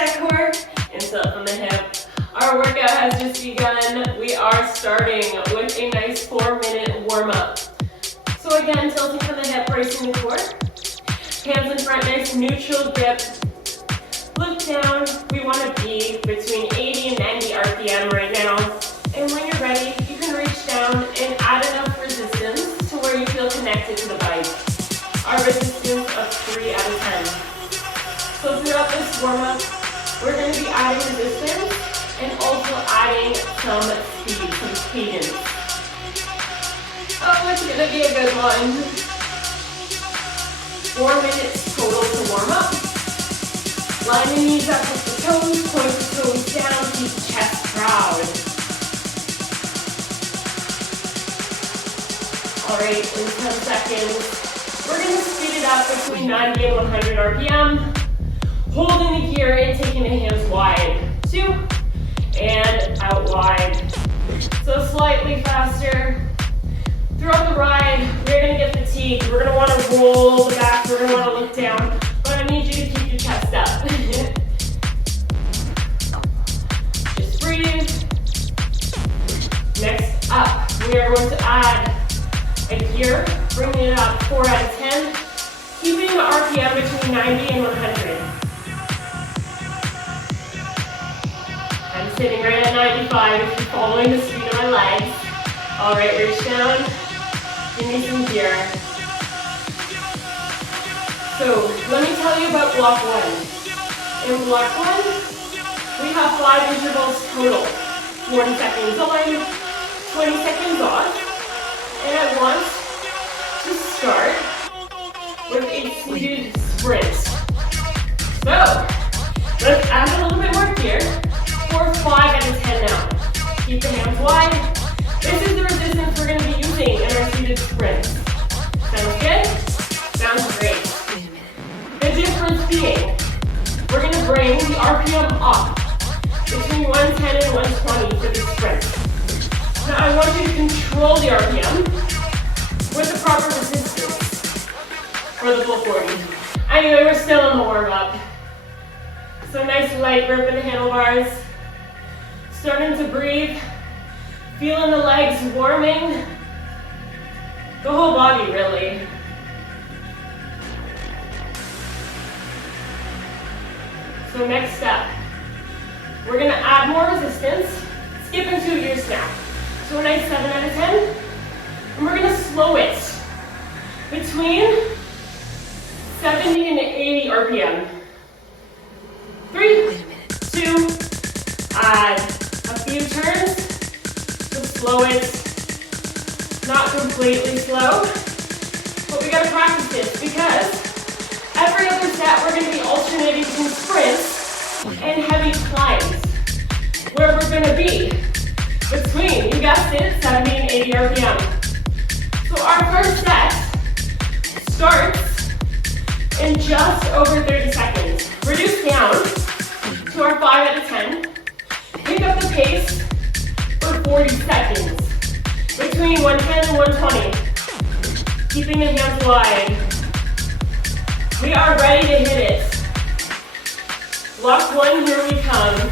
that core, and tilt from the hip. Our workout has just begun. We are starting with a nice 4-minute warm-up. So again, tilting from the hip, bracing the core. Hands in front, nice neutral grip. Look down. We want to be between 80 and 90 RPM right now. And when you're ready, you can reach down and add enough resistance to where you feel connected to the bike. Our resistance of 3 out of 10. So throughout this warm-up, we're going to be adding resistance and also adding some speed, some cadence. Oh, it's going to be a good one. 4 minutes total to warm up. Line the knees up with the toes, point the toes down, keep the chest proud. Alright, in 10 seconds, we're going to speed it up between 90 and 100 RPM. Holding the gear and taking the hands wide. 2, and out wide. So slightly faster. Throughout the ride, we're going to get fatigued. We're going to want to roll the back. We're going to want to look down. But I need you to keep your chest up. Just breathe. Next up, we are going to add a gear, bringing it up 4 out of 10, keeping the RPM between 90 and 100. I'm sitting right at 95 if you're following the speed of my legs. All right, reach down, give me some gear. So let me tell you about block 1. In block 1, we have 5 intervals total. 40 seconds on, 20 seconds off. And I want to start with a seated sprint. So, let's add a little bit more gear for 5 out of 10 now. Keep the hands wide. This is the resistance we're going to be using in our seated sprint. Sounds good? Sounds great. The difference being, we're going to bring the RPM up between 110 and 120 for the sprint. Now I want you to control the RPM with the proper resistance for the full 40. Anyway, we're still in the warm-up. So nice light grip in the handlebars. Starting to breathe. Feeling the legs warming. The whole body, really. So next step, we're going to add more resistance. Skipping 2 years now. So a nice 7 out of 10. And we're going to slow it between 70 and 80 RPM. 3, 2, add a few turns. Just slow it. Not completely slow. But we got to practice this because every other set we're going to be alternating between sprints and heavy climbs. Where we're going to be between, you guessed it, 70 and 80 RPM. So our first set starts in just over 30 seconds. Reduce down to our 5 out of 10. Pick up the pace for 40 seconds. Between 110 and 120. Keeping the hands wide. We are ready to hit it. Block 1, here we come.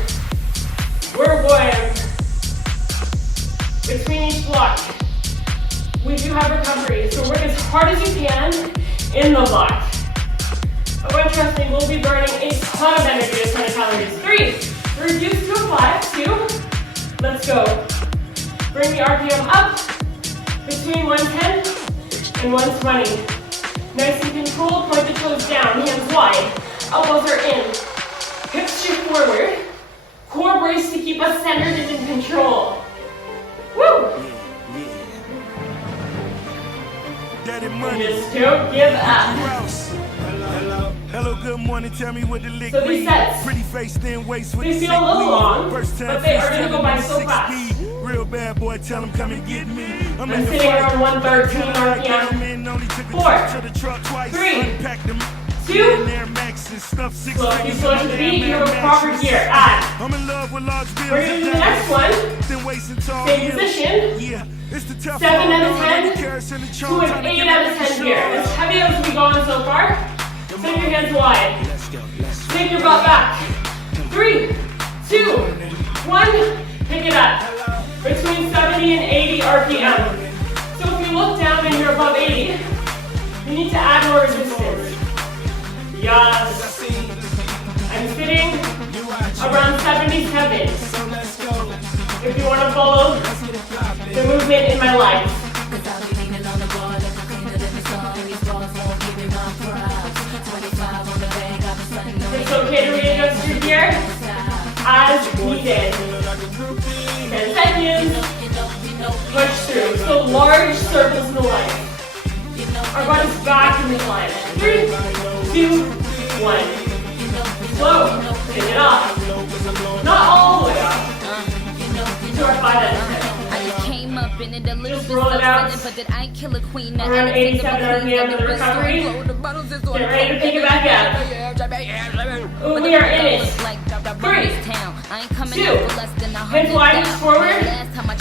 We're warm. Between each block, we do have recovery, so work as hard as you can in the block. But trust me, we'll be burning a ton of energy, a ton of calories. 3, reduce to a 5, 2, let's go. Bring the RPM up between 110 and 120. Nice and controlled, point the toes down, hands wide, elbows are in, hips shift forward, core brace to keep us centered and in control. Woo! Just don't give up. Hello, good morning. Tell me what the lick. So these sets, pretty face, thin waist with they feel a little long, but they are going to go by so fast. Real bad boy, tell him come and get me. I'm sitting around 113 RPM. 4, 3, 2, slow if you slow to the beat, you have a proper gear. Add. We're going to do the next one. Same position. 7 out of 10 to an 8 out of 10 here. As heavy as we've gone so far, send your hands wide. Take your butt back. 3, 2, 1. Pick it up. Between 70 and 80 RPM. So if you look down and you're above 80, you need to add more resistance. Yes. I'm sitting around 77. If you want to follow the movement in my legs. It's okay to readjust your gear as needed. 10 seconds. Push through. So large circles in the leg. Our body's back in this line. 3, 2, 1. Slow. Take it off. Not all the way off. To our 5 out of 10. Just roll it out. Around 87 RPM in the recovery. Get ready to pick it back up. Ooh, we are in it. 3, 2, hands wide forward. Come on.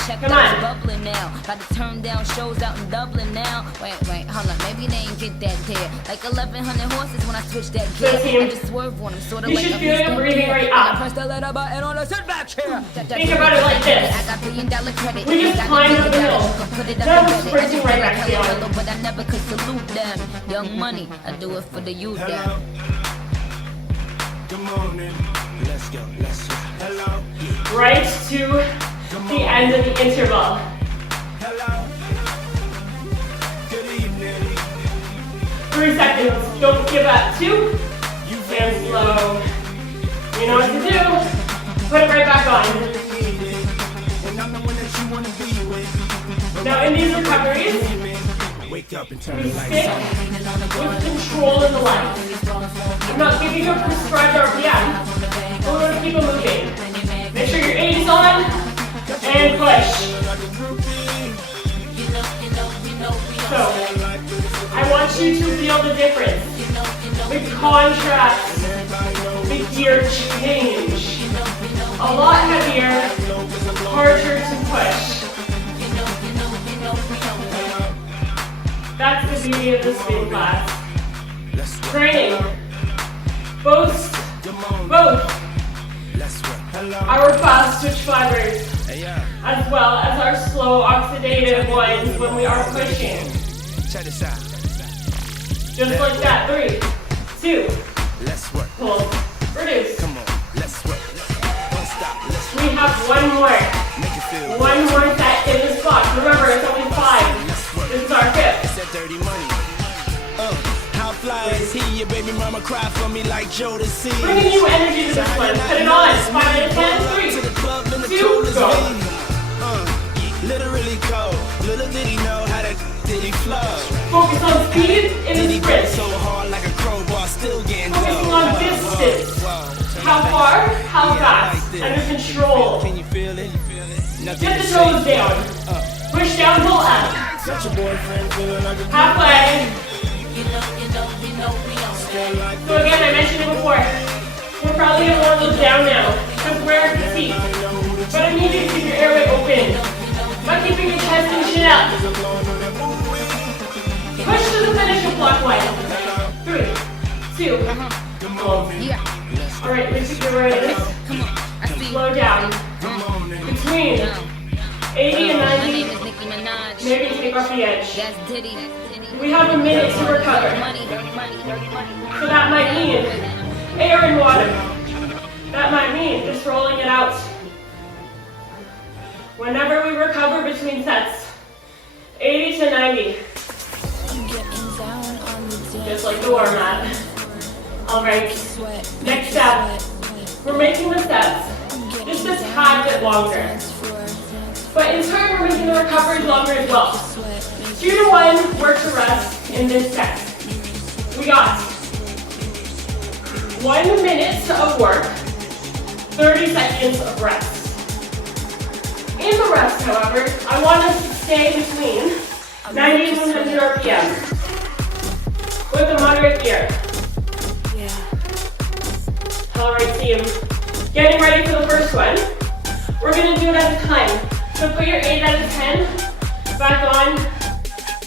Got to turn down shows out in Dublin now. Wait, hold on, maybe they ain't get that there. Like 1,100 horses when I switch that gear. I just swerve on them, sort of You like should feel your breathing right up. press the letter button on the sit back chair. Think about it like this. I got $1 billion credit. We just climbed up the hill. Now we're sprinting right back to you. But I never could salute them. Young money, I do it for the youth there. Good morning. Let's go. Hello. Right to the end of the interval. Hello. Good evening. 3 seconds. Don't give up. 2. Stand slow. You know what to do. Put it right back on. Now in these recoveries, Wake up and turn we the stick lights on. with control in the legs. I'm not giving you a prescribed RPM, but we're going to keep it moving. Make sure your 80's on, and push. So, I want you to feel the difference. The contrast, the gear change. A lot heavier, harder to push. That's the beauty of the spin class. Training. Both our fast twitch fibers, as well as our slow oxidative ones when we are pushing. Check this out. Just like that. 3, 2, Let's work. pull, reduce. Come on. Let's work. Don't stop. Let's We have one more. make it feel. One more set in this box. Remember, it's only 5. This is our 5th. It's that dirty money. How fly is he? Your baby mama cry for me like Joe to see. Bringing new energy to this one. Put it on. 5 out of 10. 3, 2, go. Literally cold. Little did he know how that did he flow. Focus on speed in Did the he go sprint. so hard like a crowbar, still getting Focusing on distance. How far, how fast, under control. Can you feel it? Nothing Get to the say. toes down. Push down, pull up. Got your boyfriend feeling like a Halfway. So again, I mentioned it before. We're probably going to want to look down now, because we're at the seat. But I need you to keep your airway open. Not keeping your chest and chin up. Push to the finish of block 1. 3, 2, pull. Yeah, Alright, let's get rid of this. come on. I see. Slow down. Between 80 and 90, maybe take off the edge. That's Diddy. We have a minute to recover. Money. So that might mean air and water. That might mean just rolling it out. Whenever we recover between sets, 80 to 90. Just like the warm-up. Alright, next step. We're making the steps just a tad bit longer. But in turn, we're making the recovery longer as well. 2 to 1, work to rest in this set. We got 1 minute of work, 30 seconds of rest. In the rest, however, I want us to stay between 90 and 100 RPM with a moderate gear. Alright team, getting ready for the first one. We're going to do it at a time. So put your 8 out of 10 back on,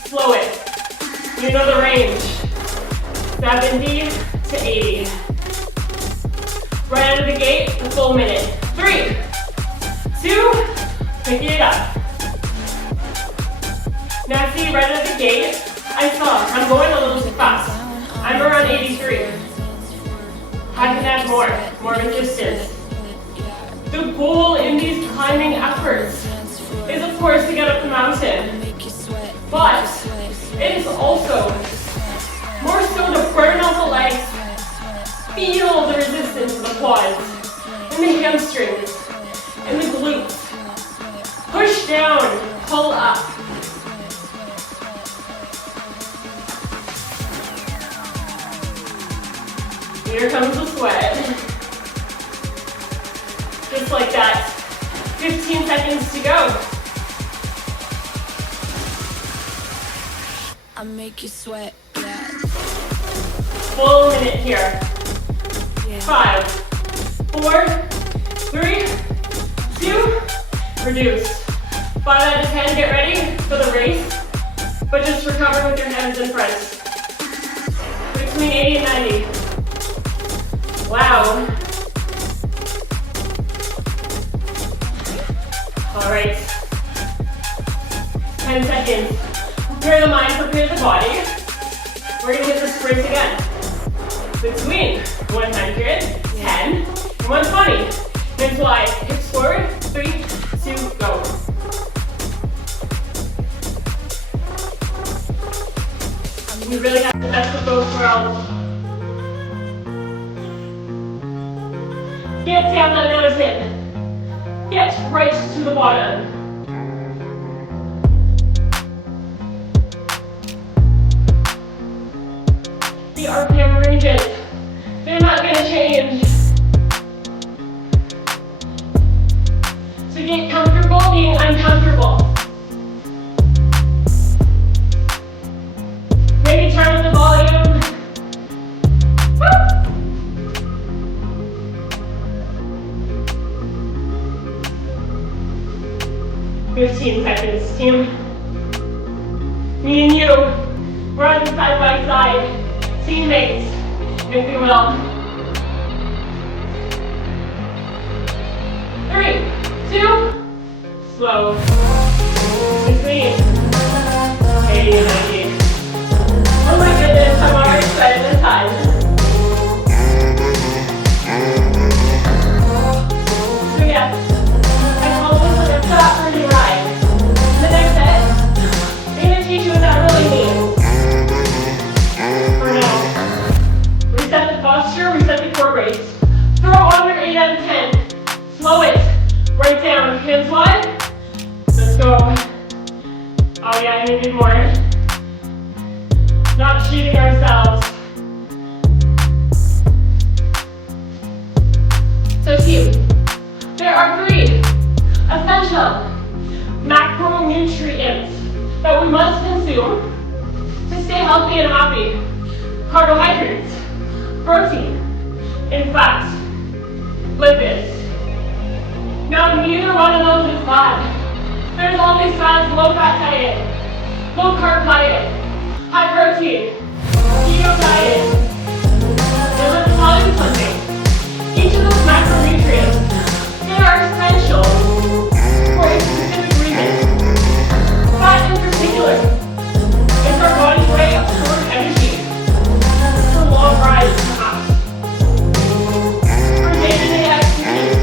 slow it. You know the range, 70 to 80. Right out of the gate, a full minute. 3, 2, picking it up. Now see, right out of the gate, I'm going a little too fast. I'm around 83. I can add more resistance. The goal in these climbing efforts is of course to get up the mountain, but it is also more so to burn out the legs, feel the resistance in the quads, in the hamstrings, in the glutes. Push down, pull up. Here comes the sweat. Just like that. 15 seconds to go. I make you sweat, yeah. Full minute here. 5, 4, 3, 2, reduce. 5 out of 10, get ready for the race, but just recover with your hands in front. Between 80 and 90. Wow. All right. 10 seconds. Prepare the mind, prepare the body. We're gonna hit the sprint again. Between 110 and 120. Hands wide, hips forward. 3, 2, go. We really have the best of both worlds. Get down that other hip. Get right to the bottom. The RPM ranges, they're not going to change. So get comfortable being uncomfortable. Maybe turn on the volume. 15 seconds, team. Me and you, run side by side, teammates, if you will. 3, 2, slow. Between 80 and 90. Oh my goodness, I'm already sweating this time. So yeah, I call this like a flat burning ride. The next set, I'm going to teach you what that really means. For now, reset the posture, reset the core base. Throw on your 8 out of 10. Slow it. Right down. Hands wide. Let's go. Oh yeah, I needed more. Not cheating ourselves. So team, there are 3 essential macronutrients that we must consume to stay healthy and happy. Carbohydrates, protein, and fat, lipids. Now neither one of those is bad. There's all these fads: low fat diet, low carb diet, high protein, keto diet. And let me tell you something. Each of those macronutrients, they are essential for a specific reason. Fat in particular, it's our body's way of storing energy for long rides perhaps. For day-to-day activities.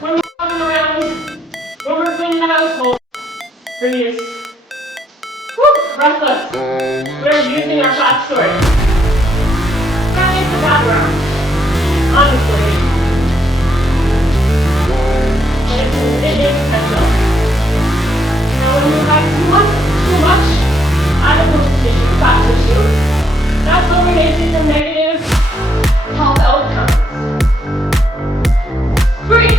When we're walking around, when we're cleaning the household, for use. Whew, restless. We're using our fat storage. That makes the background, honestly. It is essential. Now when you have too much adipose tissue, fat tissue, that's when we may see some negative health outcomes. 3,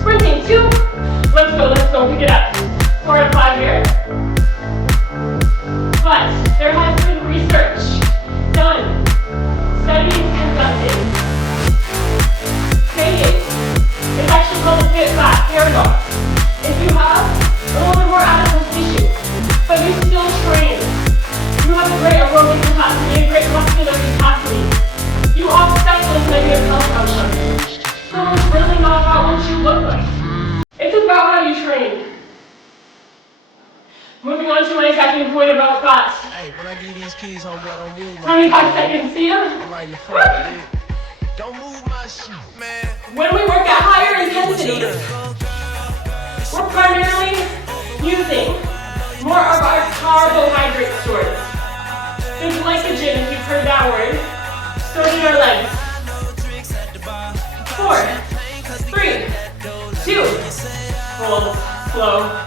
sprinting, 2, let's go, pick it up. 4 and 5 here. But there has been research done, studies conducted, stating it's actually called the fit-fat paradox. If you have a little bit more adipose tissue, but you still train, you have a great aerobic capacity, a great muscular capacity, you offset those negative health outcomes. talking point about fat. Hey, when I give these keys, homeboy, don't move my 25 seconds, see ya? I'm like the fuck, dude. Don't move my shit, man. When we work at higher intensities, we're primarily using more of our carbohydrate stores. Think glycogen, if you've heard that word, stored in our legs. 4, 3, 2, hold, slow.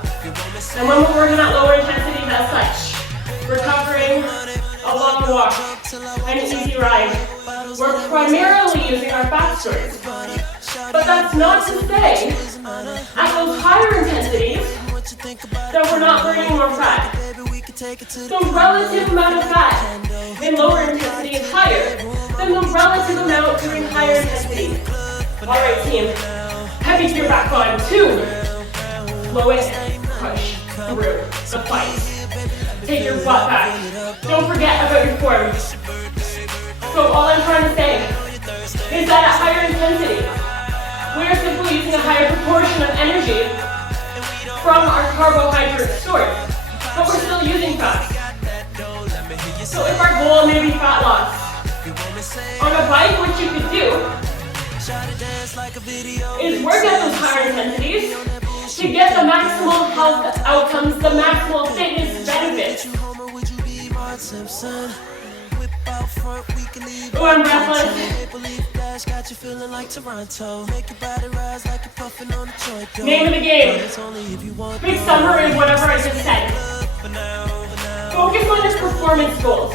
And when we're working at lower intensities as such, we're covering a long walk, an easy ride. We're primarily using our fat stores. But that's not to say, at those higher intensities, that we're not burning more fat. The relative amount of fat in lower intensity is higher than the relative amount during higher intensity. Alright team, heavy gear back on, 2, slow it, push through the fight. Take your butt back. Don't forget about your form. So all I'm trying to say is that at higher intensity, we are simply using a higher proportion of energy from our carbohydrate source, but we're still using fat. So if our goal may be fat loss, on a bike what you could do is work at those higher intensities to get the maximal health outcomes, the maximal fitness benefits. Oh, I'm breathless. Name of the game. Big summary of whatever I just said. Focus on your performance goals.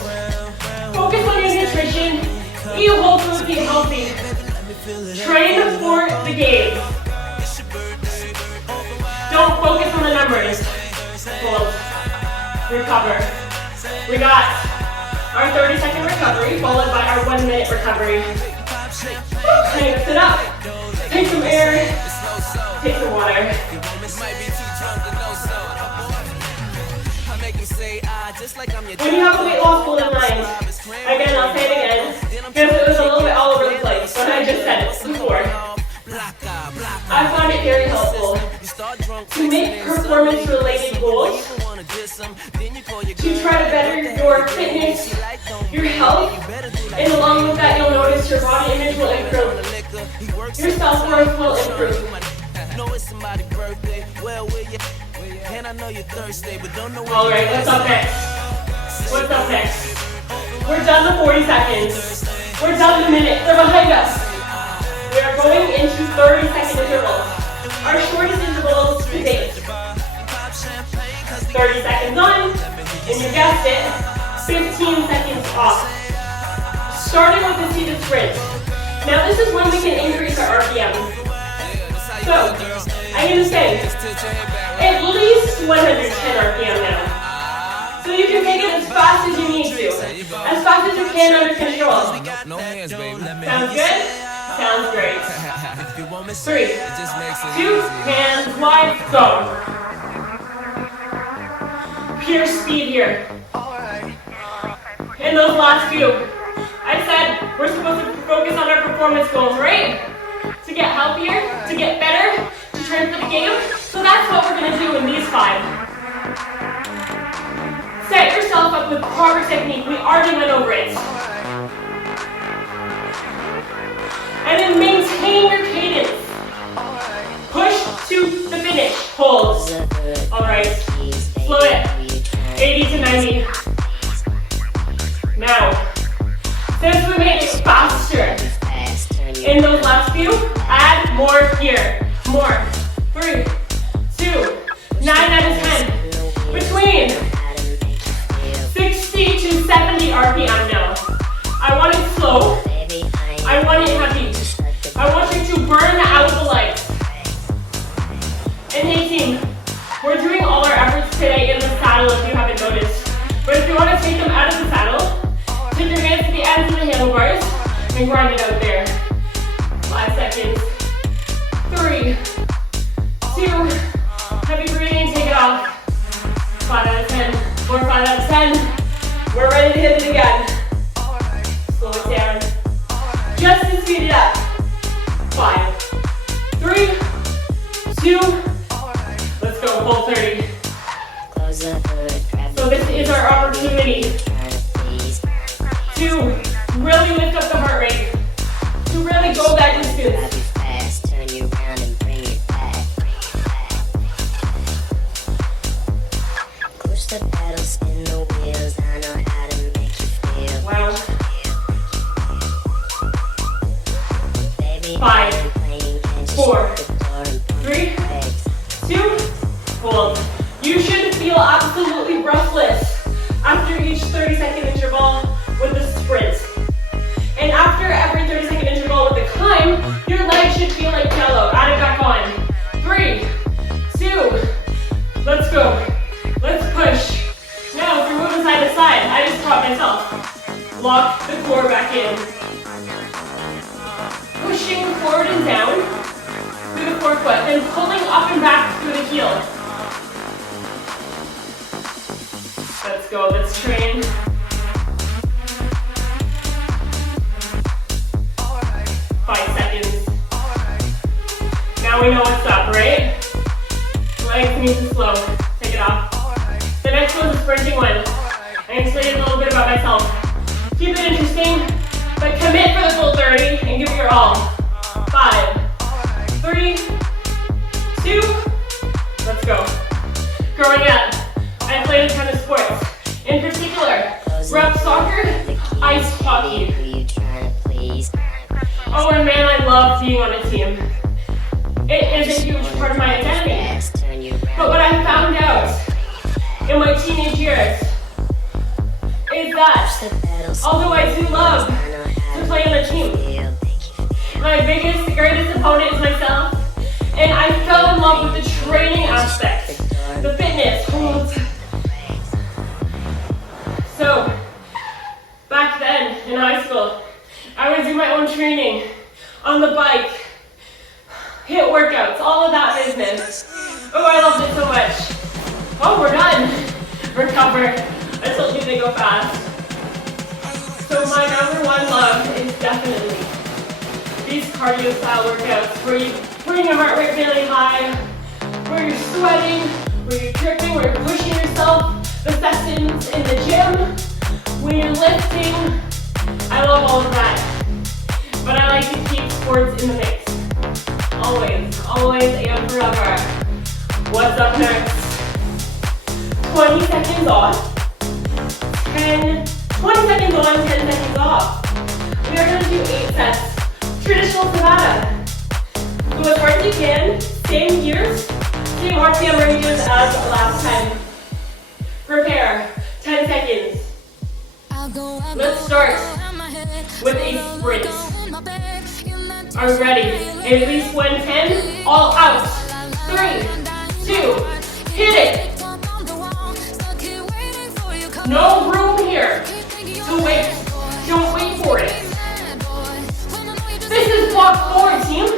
Focus on your nutrition. Eat whole food, eat healthy. Train for the game. Don't focus on the numbers. Hold. Recover. We got our 30-second recovery, followed by our 1-minute recovery. Sit up. Take some air. Take some water. When you have a weight loss goal in mind, again, I'll say it again, because it was a little bit all over the place when I just said it before. I find it very helpful to make performance-related goals, to try to better your fitness, your health, and along with that you'll notice your body image will improve. Your self-worth will improve. Alright, what's up next? What's up next? We're done the 40 seconds. We're done the minute. They're behind us. We are going into 30-second intervals. Our shortest intervals to date. 30 seconds on, and you guessed it, 15 seconds off. Starting with the seated sprint. Now this is when we can increase our RPM. So, I'm going to say, at least 110 RPM now. So you can take it as fast as you need to. As fast as you can under control. Sounds good? Sounds great. 3, 2, hands wide, go. Pure speed here. In those last few, I said we're supposed to focus on our performance goals, right? To get healthier, to get better, to train for the game. So that's what we're going to do in these 5. Set yourself up with proper technique. We already went over it. And then maintain your cadence. Push to the finish. Hold. Alright. Slow it. 80 to 90. Now, since we made it faster, in those last few, add more here. More. 3, 2, 9 out of 10. Between 60 to 70 RPM now. I want it slow. I want it heavy. I want you to burn out the lights. And hey team, we're doing all our efforts today in the saddle if you haven't noticed. But if you want to take them out of the saddle, take your hands to the ends of the handlebars and grind it out there. 5 seconds. 3, 2, heavy breathing, take it off. 5 out of 10, 4, 5 out of 10. We're ready to hit it again. Slow it down. Just to speed it up. 5, 3, 2, let's go, full 30. So this is our opportunity to really lift up the heart rate, to really go that distance. The pedals, spin the wheels, I know how to make you feel. Wow. Baby, 5, 4, 3, 2, hold. You should feel absolutely breathless after each 30-second interval with the sprint. And after every 30-second interval with the climb, your legs should feel like jello. Add it back on. 3, 2, let's go. Let's push. Now, if you're moving side to side, I just taught myself. Lock the core back in. Pushing forward and down through the forefoot, then pulling up and back through the heel. Let's go, let's train. Alright. 5 seconds. Now we know what's up, right? Legs need to slow. Take it off. The next one's a sprinting one. I'm going to explain a little bit about myself. Keep it interesting, but commit for the full 30 and give it your all. 5, 3, 2, let's go. Growing up, I played a ton of sports. In particular, rep soccer, ice hockey. Oh, and man, I love being on a team. It is a huge part of my identity. But what I found out in my teenage years is that although I do love to play on a team, my biggest, greatest opponent is myself, and I fell in love with the training aspect, the fitness. So, back then in high school, I would do my own training on the bike, HIIT workouts, all of that business. Oh, I loved it so much. Oh, we're done. Recover. I told you they go fast. So my number one love is definitely these cardio style workouts where you bring your heart rate really high, where you're sweating, where you're dripping, where you're pushing yourself, the sessions in the gym, when you're lifting. I love all of that. But I like to keep sports in the mix. Always, always and forever. What's up next? 20 seconds on, 20 seconds on, 10 seconds off. We are going to do 8 sets. Traditional Tabata. Go as hard as you can, same gears, same RPM ranges as last time. Prepare, 10 seconds. Let's start with a sprint. Are we ready? At least 110, all out. 3, 2, hit it. No room here to wait. Don't wait for it. This is block 4, team.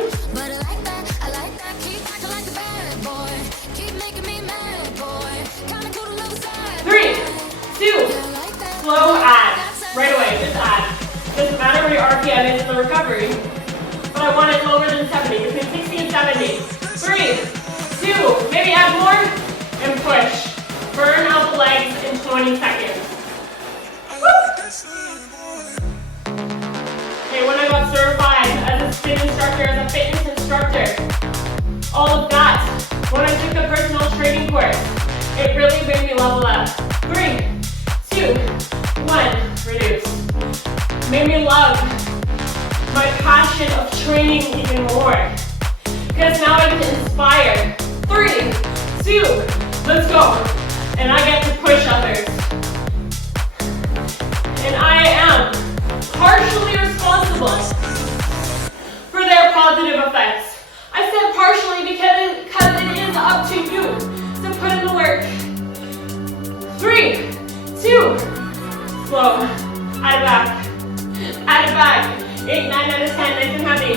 3, 2, slow add. Right away, just add. Doesn't matter where your RPM is in the recovery, but I want it lower than 70, between 60 and 70. 3, 2, maybe add more, and push. Burn out the legs in 20 seconds. Woo! Okay, when I got certified as a spin instructor, as a fitness instructor, all of that, when I took the personal training course, it really made me level up. 3, 2, 1, reduce. Made me love my passion of training even more. Because now I get to inspire. 3, 2, let's go. And I get to push others. And I am partially responsible for their positive effects. I said partially because it is up to you to put in the work. 3, 2, slow, add it back, add it back. 8, 9 out of 10, nice and heavy.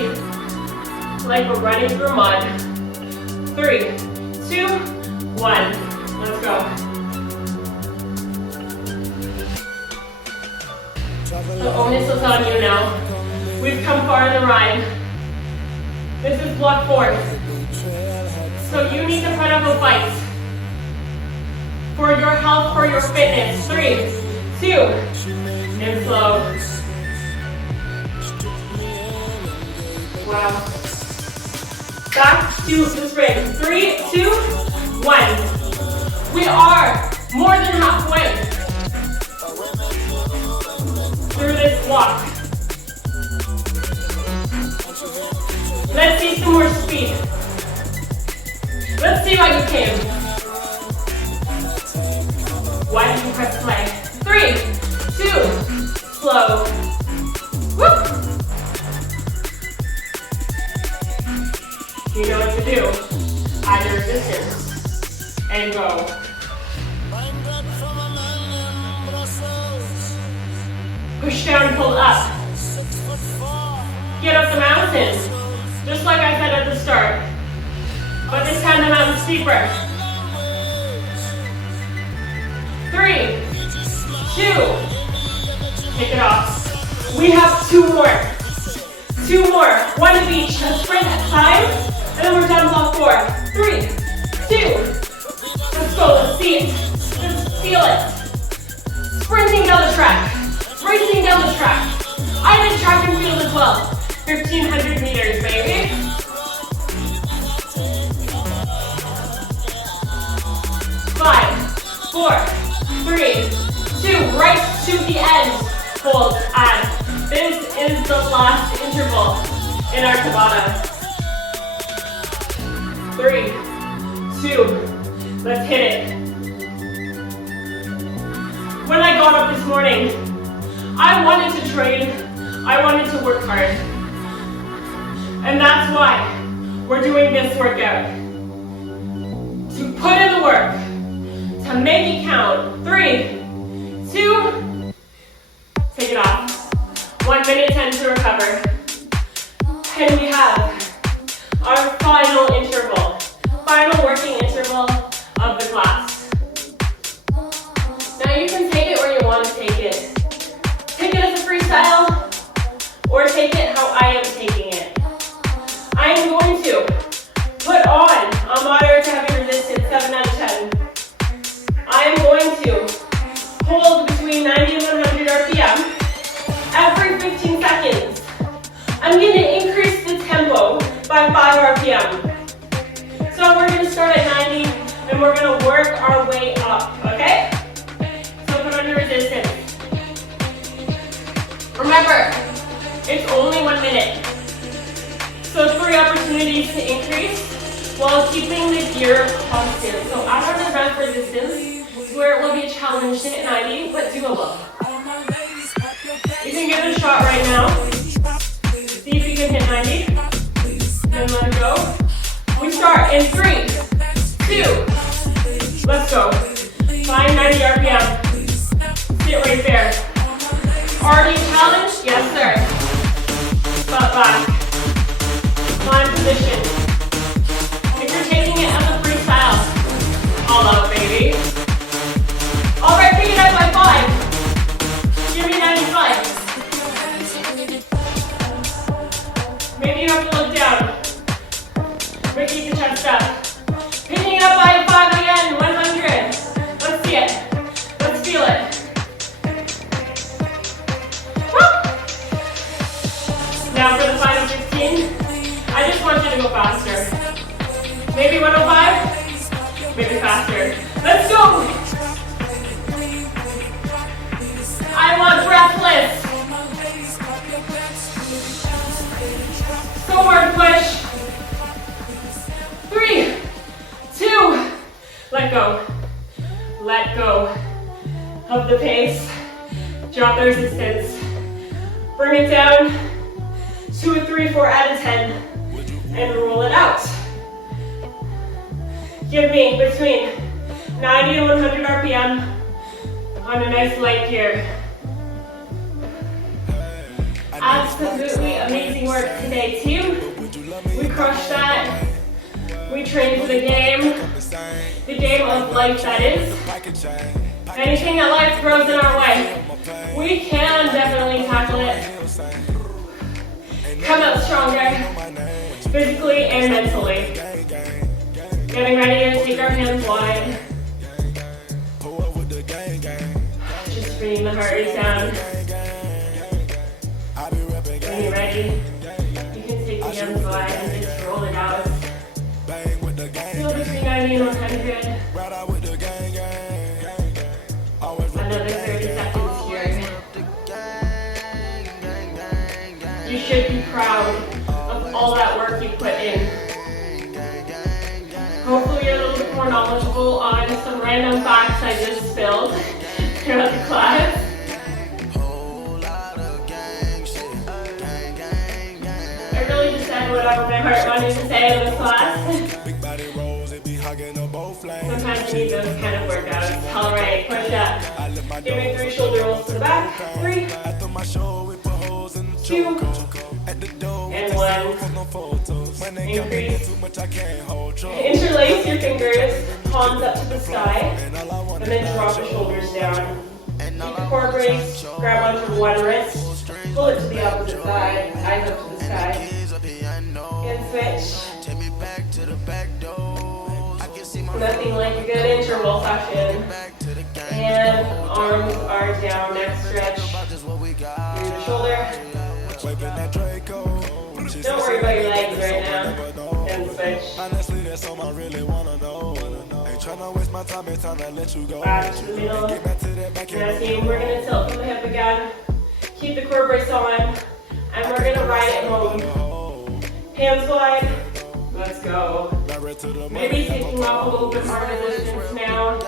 Like we're running through mud. 3, 2, 1, let's go. The onus is on you now. We've come far in the ride. This is block 4. So you need to put up a fight for your health, for your fitness. 3, 2, and slow. Wow. Back to the sprint. 3, 2, 1. We are more than halfway through this walk. Let's see some more speed. Let's see how you came. 1, you press play. 3, 2, slow. Whoop. You know what to do. Add your resistance and go. Push down, pull up. Get up the mountain, just like I said at the start. But this time the mountain's steeper. 3, 2, take it off. We have 2 more. 2 more, 1 of each. A sprint at time, and then we're done block 4. 3, 2, let's go, let's see it. Let's feel it. Sprinting down the track, racing down the track. I did track and field as well. 1,500 meters, baby. 5, 4, 3, 2, right to the end. Hold, add. This is the last interval in our Tabata. 3, 2, let's hit it. When I got up this morning, I wanted to train, I wanted to work hard. And that's why we're doing this workout. To put in the work, to make it count. 3, 2, take it off. 1 minute 10 to recover. And we have our final interval, final working interval of the class. Now you can take it where you want to take it. Take it as a freestyle, or take it how I am taking it. I am going to put on a moderate to heavy resistance, 7 out of 10. I am going to hold between 90 and 100 RPM. Every 15 seconds, I'm going to increase the tempo by 5 RPM. So we're going to start at 90 and we're going to work our way up, okay? So put on your resistance. Remember, it's only 1 minute. So 3 opportunities to increase while keeping the gear constant. So add on the rep resistance where it will be a challenge to hit 90, but doable. You can give it a shot right now. See if you can hit 90. Then let it go. We start in 3, 2, let's go. Find 90 RPM. Sit right there. Already challenged? Yes, sir. Butt back. Climb position. If you're taking it as a freestyle, all out, baby. All right, pick it up by 5. Give me 95. Maybe you have to look down. But keep the chest up. Picking it up by 5 again, 100. Let's see it. Let's feel it. Woo! Now for the final 15, I just want you to go faster. Maybe 105, maybe faster. Let's go! I want breathless. Forward push. 3, 2, let go. Let go of the pace. Drop the resistance. Bring it down. 2, 3, 4 out of 10. And roll it out. Give me between 90 and 100 RPM on a nice light gear. Absolutely amazing work today, team. We crushed that. We trained for the game of life that is. Anything that life throws in our way, we can definitely tackle it. Come out stronger, physically and mentally. Getting ready to take our hands wide. making the heart rate down. When you're ready, you can take the hands wide and just roll it out. Feel between 90 and 100. Another 30 seconds here. You should be proud of all that work you put in. Hopefully you're a little bit more knowledgeable on some random facts I just spilled throughout the class. I really just said whatever my heart wanted to say in this class. Sometimes you need those kind of workouts. Alright, push up. Give me 3 shoulder rolls to the back. 3, 2, and 1. Increase. Interlace your fingers, palms up to the sky, and then drop the shoulders down. Keep the core brace, grab onto one wrist, pull it to the opposite side, eyes up to the sky, and switch. Nothing like a good interval session. And arms are down, next stretch through the shoulder. Don't worry about your legs right now. And switch. Back to the middle. Now team, we're going to tilt from the hip again. Keep the core brace on. And we're going to ride it home. Hands wide. Let's go. Maybe taking off a little bit more resistance now.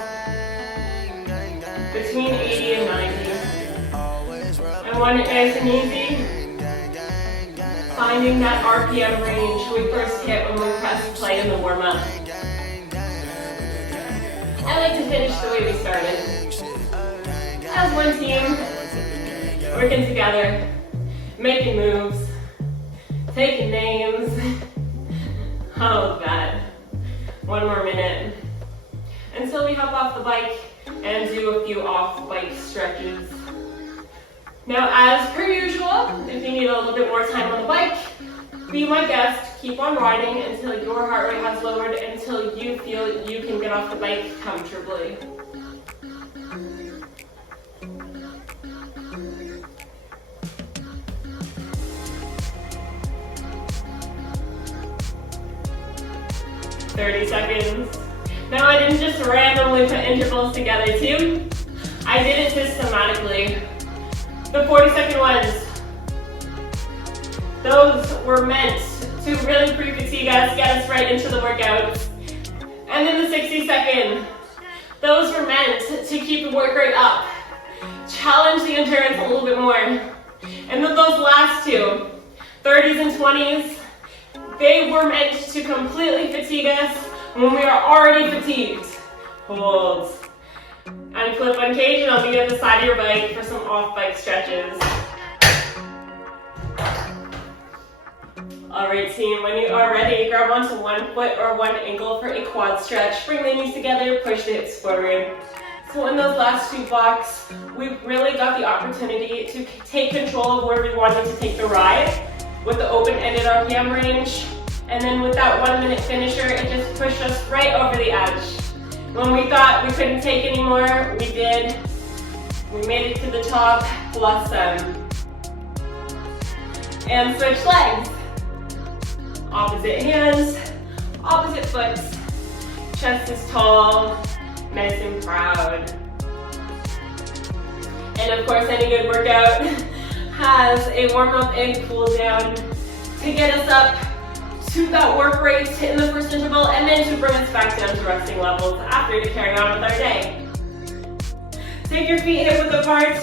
Between 80 and 90. I want it nice and easy. Finding that RPM range we first hit when we pressed play in the warm-up. I like to finish the way we started. As one team, working together, making moves, taking names. All of that. 1 more minute. Until we hop off the bike and do a few off-bike stretches. Now, as per usual, if you need a little bit more time on the bike, be my guest, keep on riding until your heart rate has lowered, until you feel you can get off the bike comfortably. "30 seconds. Now I didn't just randomly put intervals together too. I did it systematically. The 40-second ones, those were meant to really pre-fatigue us, get us right into the workout. And then the 60-second, those were meant to keep the work rate up, challenge the endurance a little bit more. And then those last two, 30s and 20s, they were meant to completely fatigue us when we are already fatigued. Hold. And flip on cage, and I'll be at the side of your bike for some off-bike stretches. Alright team, when you are ready, grab onto one foot or one ankle for a quad stretch. Bring the knees together, push the hips forward. So in those last 2 blocks, we've really got the opportunity to take control of where we wanted to take the ride with the open-ended RPM range. And then with that 1 minute finisher, it just pushed us right over the edge. When we thought we couldn't take anymore, we did. We made it to the top, plus some. And switch legs. Opposite hands, opposite foot. Chest is tall, nice and proud. And of course, any good workout has a warm-up and cool down to get us up to that work rate in the first interval, and then to bring us back down to resting levels after to carry on with our day. Take your feet hip width apart,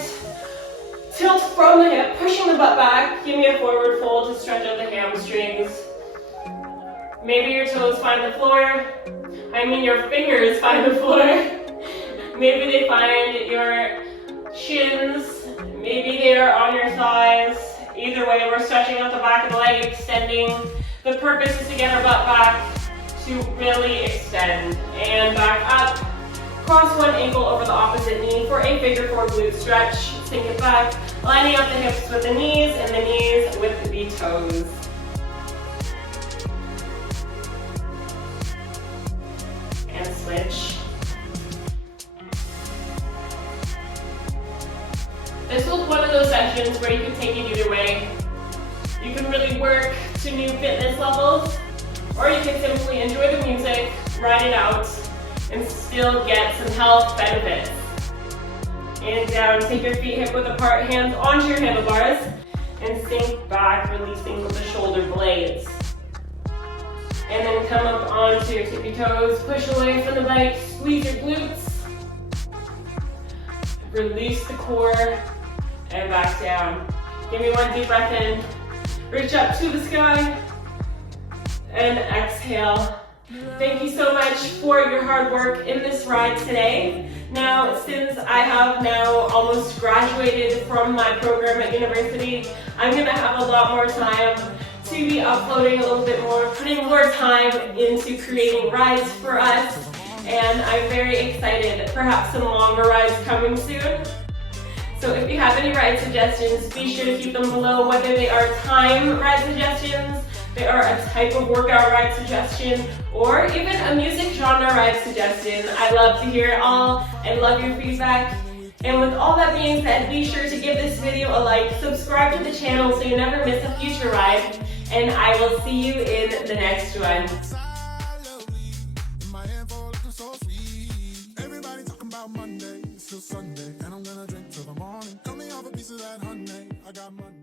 tilt from the hip, pushing the butt back. Give me a forward fold to stretch out the hamstrings. Maybe your toes find the floor. Your fingers find the floor. Maybe they find your shins. Maybe they are on your thighs. Either way, we're stretching out the back of the leg, extending. The purpose is to get our butt back to really extend. And back up. Cross one ankle over the opposite knee for a figure 4 glute stretch. Sink it back, lining up the hips with the knees and the knees with the toes. And switch. one of those sessions where you can take it either way. You can really work to new fitness levels, or you can simply enjoy the music, ride it out, and still get some health benefits. And down, take your feet hip width apart, hands onto your handlebars, and sink back, releasing the shoulder blades. And then come up onto your tippy toes, push away from the bike, squeeze your glutes, release the core, and back down. Give me one deep breath in, reach up to the sky, and exhale. Thank you so much for your hard work in this ride today. Now, since I have now almost graduated from my program at university, I'm gonna have a lot more time to be uploading a little bit more, putting more time into creating rides for us, and I'm very excited. Perhaps some longer rides coming soon. So if you have any ride suggestions, be sure to keep them below, whether they are time ride suggestions, they are a type of workout ride suggestion, or even a music genre ride suggestion. I love to hear it all and love your feedback. And with all that being said, be sure to give this video a like, subscribe to the channel so you never miss a future ride, and I will see you in the next one. Everybody talking about Monday, it's still Sunday, and I'm gonna drink till the morning. Tell me all the pieces of that honey, I got money.